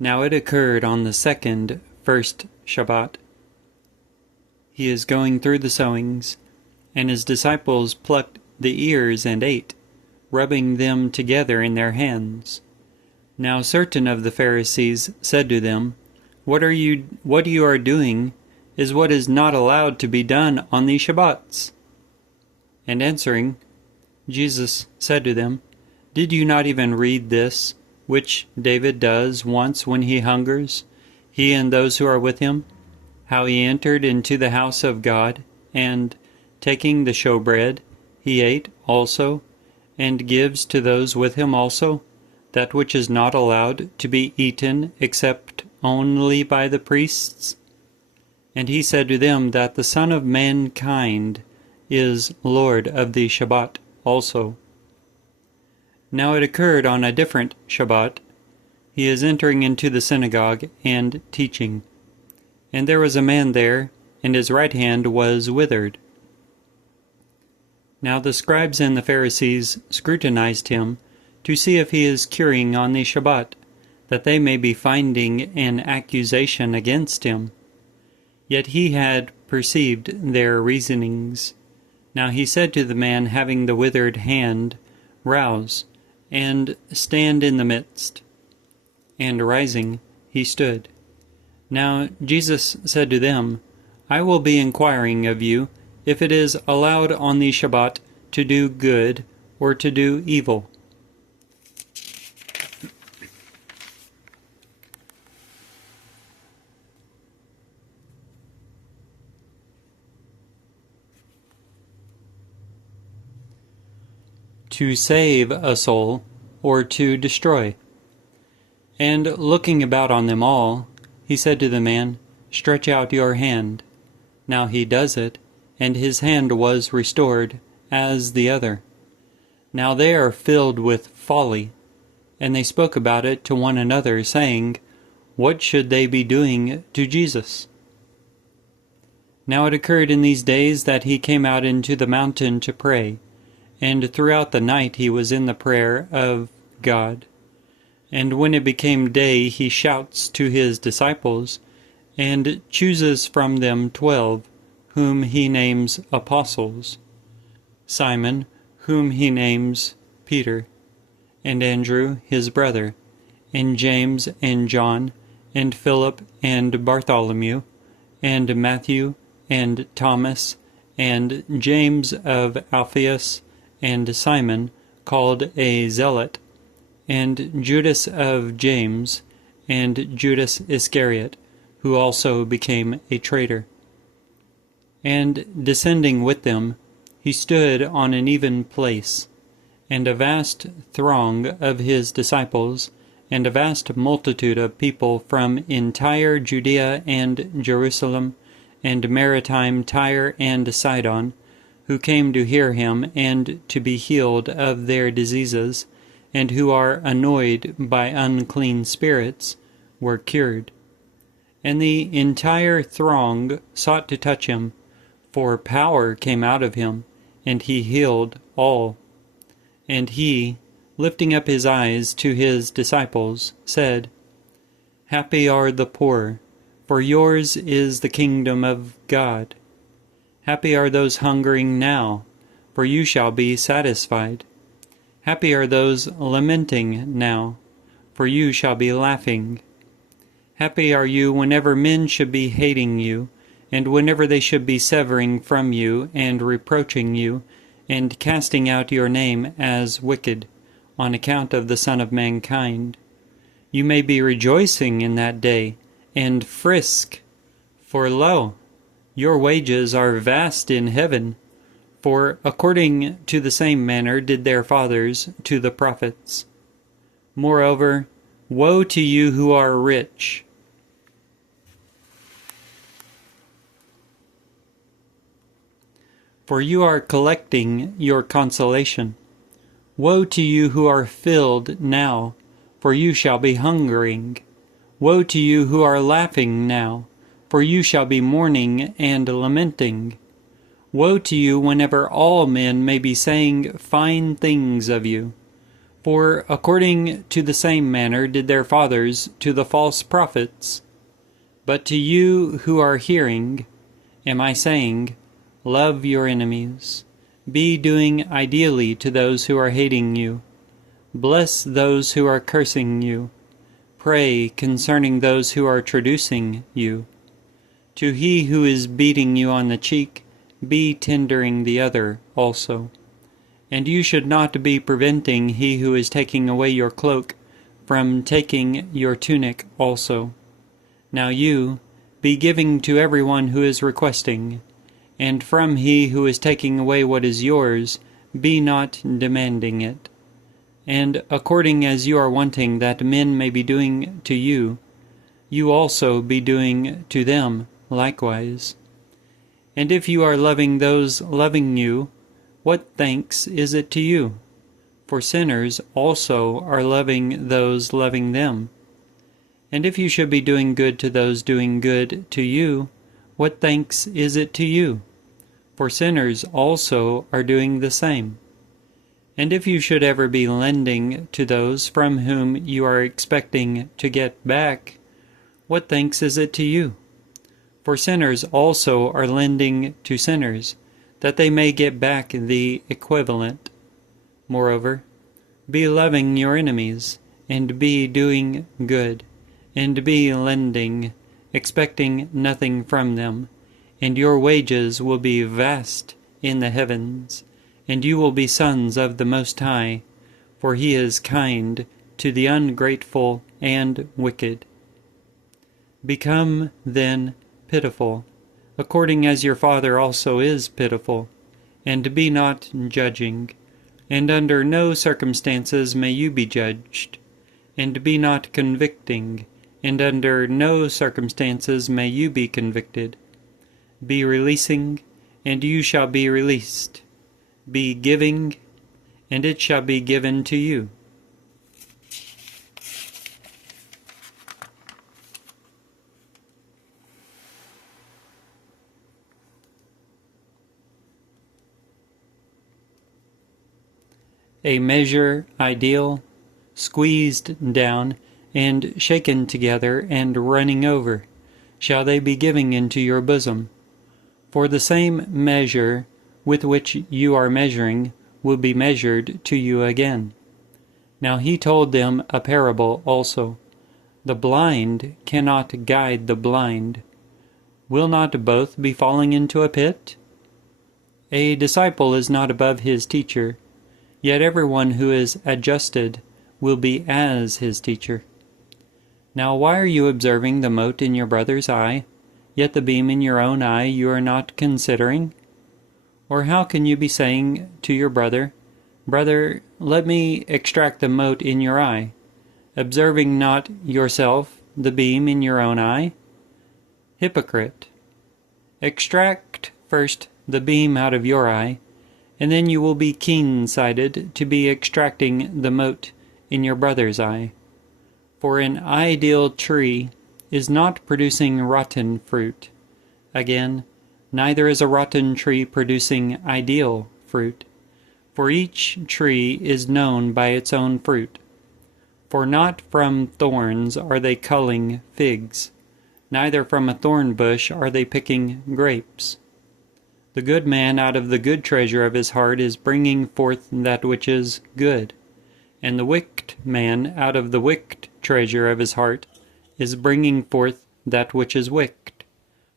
Now it occurred on the first Shabbat. He is going through the sowings, and his disciples plucked the ears and ate, rubbing them together in their hands. Now certain of the Pharisees said to them, What you are doing is what is not allowed to be done on the Shabbats. And answering, Jesus said to them, Did you not even read this, which David does once when he hungers, he and those who are with him, how he entered into the house of God, and, taking the showbread, he ate also, and gives to those with him also that which is not allowed to be eaten except only by the priests? And he said to them that the Son of Mankind is Lord of the Shabbat also. Now it occurred on a different Shabbat. He is entering into the synagogue and teaching. And there was a man there, and his right hand was withered. Now the scribes and the Pharisees scrutinized him to see if he is curing on the Shabbat, that they may be finding an accusation against him. Yet he had perceived their reasonings. Now he said to the man having the withered hand, Rouse, and stand in the midst. And rising, he stood. Now Jesus said to them, I will be inquiring of you, if it is allowed on the Shabbat to do good or to do evil. To save a soul, or to destroy. And looking about on them all, he said to the man, Stretch out your hand. Now he does it, and his hand was restored, as the other. Now they are filled with folly, and they spoke about it to one another, saying, What should they be doing to Jesus? Now it occurred in these days that he came out into the mountain to pray, and throughout the night he was in the prayer of God. And when it became day, he shouts to his disciples, and chooses from them 12, whom he names apostles: Simon, whom he names Peter, and Andrew his brother, and James and John, and Philip and Bartholomew, and Matthew, and Thomas, and James of Alphaeus, and Simon, called a Zealot, and Judas of James, and Judas Iscariot, who also became a traitor. And descending with them, he stood on an even place, and a vast throng of his disciples, and a vast multitude of people from entire Judea and Jerusalem, and maritime Tyre and Sidon, who came to hear him and to be healed of their diseases, and who are annoyed by unclean spirits, were cured. And the entire throng sought to touch him, for power came out of him, and he healed all. And he, lifting up his eyes to his disciples, said, Happy are the poor, for yours is the kingdom of God. Happy are those hungering now, for you shall be satisfied. Happy are those lamenting now, for you shall be laughing. Happy are you whenever men should be hating you, and whenever they should be severing from you, and reproaching you, and casting out your name as wicked, on account of the Son of Mankind. You may be rejoicing in that day, and frisk, for lo, your wages are vast in heaven, for according to the same manner did their fathers to the prophets. Moreover, woe to you who are rich, for you are collecting your consolation. Woe to you who are filled now, for you shall be hungering. Woe to you who are laughing now, for you shall be mourning and lamenting. Woe to you whenever all men may be saying fine things of you. For according to the same manner did their fathers to the false prophets. But to you who are hearing, am I saying, love your enemies. Be doing ideally to those who are hating you. Bless those who are cursing you. Pray concerning those who are traducing you. To he who is beating you on the cheek, be tendering the other also. And you should not be preventing he who is taking away your cloak from taking your tunic also. Now you, be giving to everyone who is requesting, and from he who is taking away what is yours, be not demanding it. And according as you are wanting that men may be doing to you, you also be doing to them likewise. And if you are loving those loving you, what thanks is it to you? For sinners also are loving those loving them. And if you should be doing good to those doing good to you, what thanks is it to you? For sinners also are doing the same. And if you should ever be lending to those from whom you are expecting to get back, what thanks is it to you? For sinners also are lending to sinners, that they may get back the equivalent. Moreover, be loving your enemies, and be doing good, and be lending, expecting nothing from them, and your wages will be vast in the heavens, and you will be sons of the Most High, for he is kind to the ungrateful and wicked. Become, then, pitiful, according as your Father also is pitiful, and be not judging, and under no circumstances may you be judged, and be not convicting, and under no circumstances may you be convicted. Be releasing, and you shall be released. Be giving, and it shall be given to you. A measure ideal, squeezed down, and shaken together, and running over, shall they be giving into your bosom. For the same measure with which you are measuring will be measured to you again. Now he told them a parable also. The blind cannot guide the blind. Will not both be falling into a pit? A disciple is not above his teacher, yet everyone who is adjusted will be as his teacher. Now why are you observing the mote in your brother's eye, yet the beam in your own eye you are not considering? Or how can you be saying to your brother, Brother, let me extract the mote in your eye, observing not yourself the beam in your own eye? Hypocrite! Extract first the beam out of your eye, and then you will be keen-sighted to be extracting the mote in your brother's eye. For an ideal tree is not producing rotten fruit. Again, neither is a rotten tree producing ideal fruit. For each tree is known by its own fruit. For not from thorns are they culling figs, neither from a thorn bush are they picking grapes. The good man out of the good treasure of his heart is bringing forth that which is good, and the wicked man out of the wicked treasure of his heart is bringing forth that which is wicked.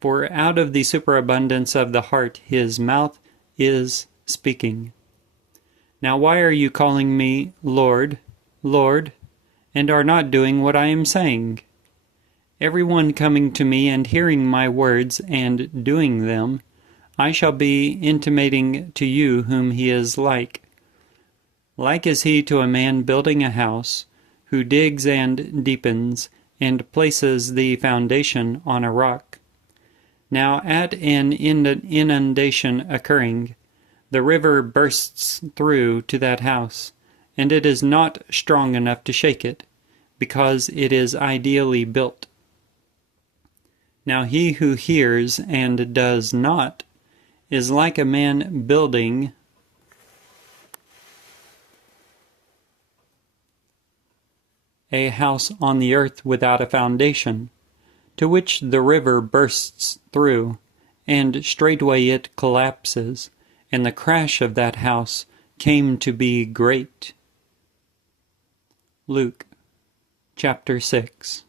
For out of the superabundance of the heart his mouth is speaking. Now why are you calling me Lord, Lord, and are not doing what I am saying? Everyone coming to me and hearing my words and doing them, I shall be intimating to you whom he is like. Like is he to a man building a house, who digs and deepens, and places the foundation on a rock. Now at an inundation occurring, the river bursts through to that house, and it is not strong enough to shake it, because it is ideally built. Now he who hears and does not is like a man building a house on the earth without a foundation, to which the river bursts through, and straightway it collapses, and the crash of that house came to be great. Luke chapter 6.